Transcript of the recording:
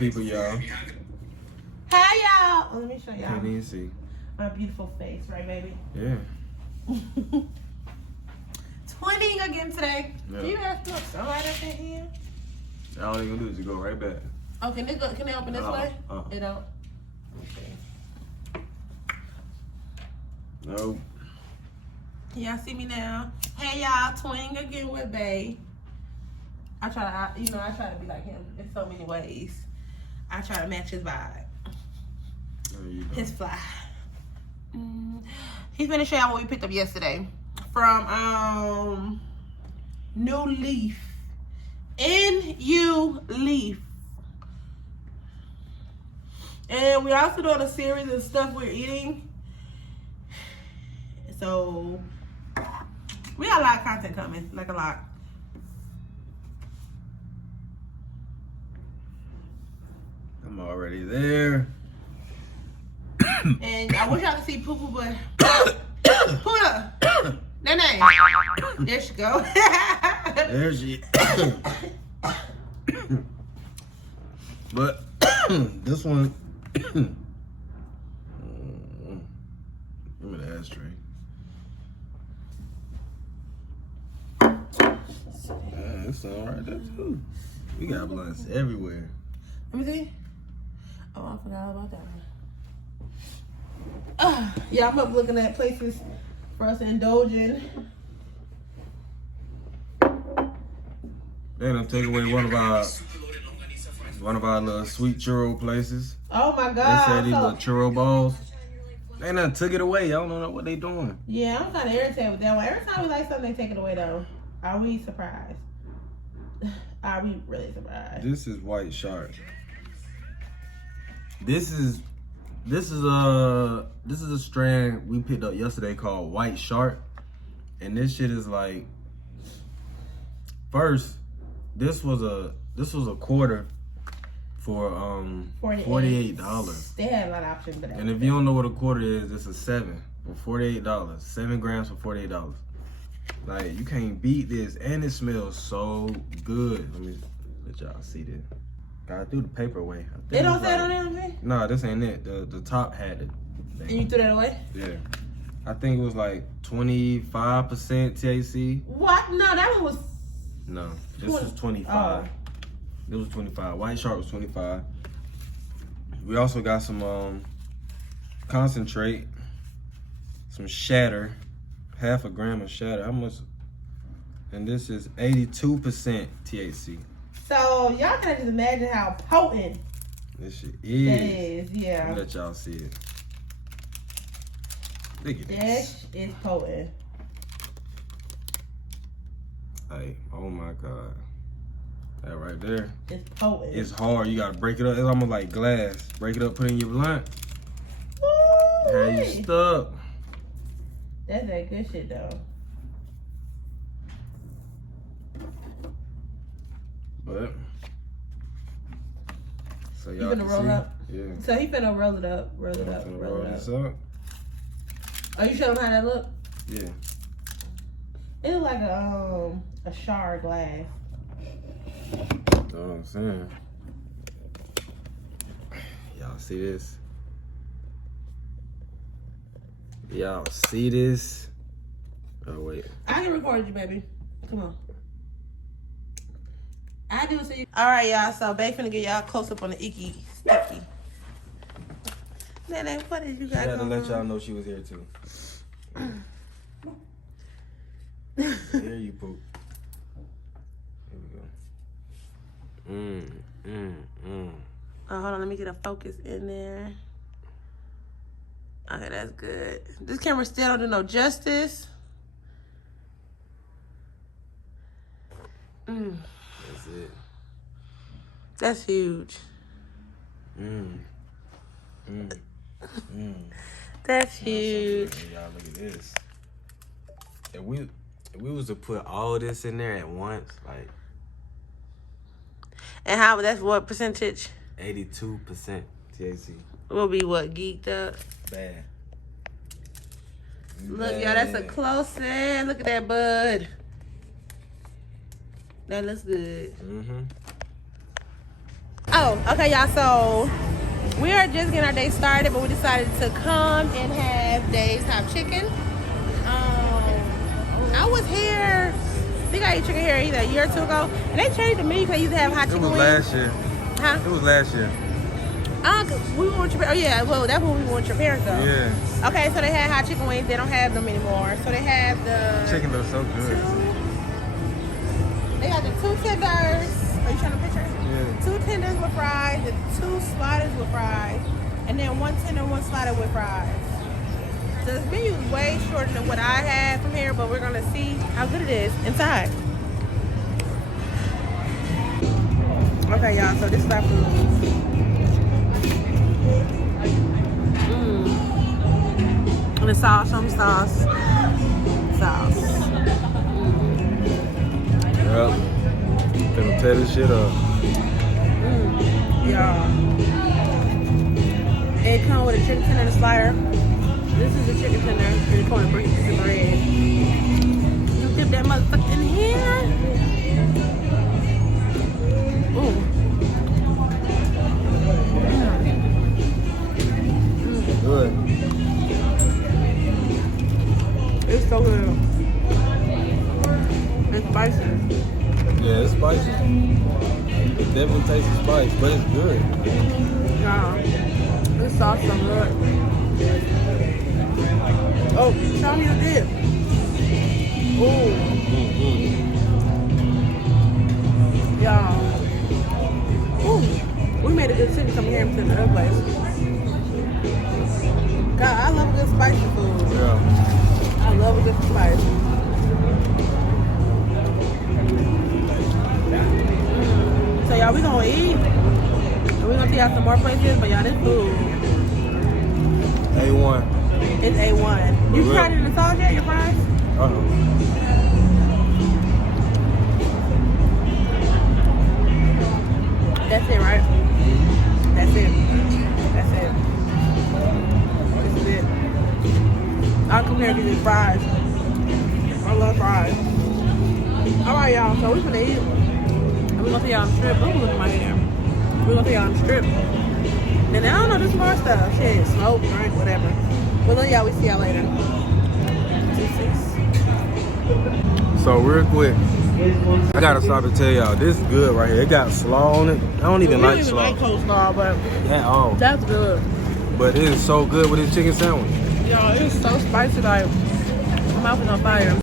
people, y'all. Hi, y'all. Let me show y'all. Can't even see. My beautiful face, right, baby? Yeah. Twinning again today. Yeah. Do you have to somebody up in here? All you gonna do is just go right back. Oh, can they open this way? They don't. Okay. No. Y'all see me now? Hey, y'all. Twinning again with Bae. I try to be like him in so many ways. I try to match his vibe. His fly. He's gonna show y'all what we picked up yesterday from New Leaf. N-U Leaf. And we also doing a series of stuff we're eating. So we got a lot of content coming, like a lot. I'm already there. And I wish y'all could see Poo Poo, but Pooh, Nene, there she go. There she. But this one. Give me the ashtray. Yeah, it's all right there too. We got blunts everywhere. Let me see. Oh, I forgot about that one. Yeah, I'm up looking at places for us to indulge in. Then I'm taking away one of our little sweet churro places. Oh my God! They said these little churro balls. They done took it away. I don't know what they doing. Yeah, I'm kind of irritated with that one. Every time we like something, they take it away though. Are we surprised? Are we really surprised? This is V.I.G.R.A. This is a strand we picked up yesterday called V.I.G.R.A. And this shit is like, first, this was a quarter for $48. They had a lot of options, but and if you don't know what a quarter is, it's a 7 for $48. 7 grams for $48. Like, you can't beat this, and it smells so good. Let me let y'all see this. I threw the paper away. They don't say it on anything? No, this ain't it. The top had it. And you threw that away? Yeah. I think it was like 25% THC. What? No, that one was... No, this was 25. It was 25. V.I.G.R.A. was 25. We also got some concentrate, some shatter, half a gram of shatter. How much? And this is 82% THC. So y'all can just imagine how potent this shit is. That is, yeah. I'll let y'all see it. Look at this. this. Is potent. Like, oh my God. That right there. It's potent. It's hard. You gotta break it up. It's almost like glass. Break it up, put it in your blunt. Woo! How you stuck? That's that good shit though. But so You y'all finna roll up? Yeah. So he finna roll it up, roll it up, roll it up. This up. Oh, you show him how that look? Yeah. It look like a shard glass. That's what I'm saying. Y'all see this? Y'all see this? Oh wait. I can record you, baby. Come on. I do see you. All right, y'all. So, Bae finna get y'all close up on the icky sticky. Nene, what did you got She had to going let on? y'all know she was here too. Here you poop. Here we go. Oh, hold on. Let me get a focus in there. Okay, that's good. This camera still don't do no justice. That's it. That's huge. That's huge. Y'all look at this. If we was to put all this in there at once, like. And how? That's what percentage? 82% THC. Will be what, geeked up? Bad. Look, y'all, that's a close in. Look at that bud. That looks good. Oh, okay, y'all. So we are just getting our day started, but we decided to come and have Dave's Hot Chicken. I was here. I think I ate chicken here either a year or two ago, and they changed the menu because they used to have hot chicken wings. It was last year. Huh? It was last year. We went with your parents. Oh yeah, well that's when we went with your parents though. Yeah. Okay, so they had hot chicken wings. They don't have them anymore. So they have the Chicken looks so good. They got the 2 tenders. Are you trying to picture? Yeah. 2 tenders with fries, the 2 sliders with fries, and then 1 tender, 1 slider with fries. So this menu is way shorter than what I had from here, but we're gonna see how good it is inside. Okay, y'all. So this is our food. And the sauce, some sauce. Yep. Gonna tear this shit up. Yeah. It comes with a chicken tender and a slider. This is the chicken tender. And it comes with a piece of bread. You dip that motherfucker in here. Ooh. Good. It's so good. It's spicy. Yeah, it's spicy. It definitely tastes the spice, but it's good. Yeah. This sauce so good. Oh, show me the dip. Ooh. Yeah. Ooh. We made a good decision coming here to the other place. God, I love a good spicy food. Yeah. I love a good spice. So y'all, we gonna eat. And we gonna see out some more places, but y'all, this food. A1. It's A1. You tried it in the sauce yet, your fries? Uh-oh. That's it, right? That's it. That's it. This is it. I'll come here and get these fries. I love fries. Alright, y'all. So we're gonna eat. And we're gonna see y'all on the strip. Oh, look at my hair. We're gonna see y'all on the strip. And I don't know, this more stuff. Shit, smoke, drink, whatever. But look, y'all, we see y'all later. So real quick, I gotta stop and tell y'all, this is good right here. It got slaw on it. I don't even like slaw. I don't even like coleslaw, but At all. that's good. But it is so good with this chicken sandwich. Y'all, it's so spicy, like, my mouth is on fire.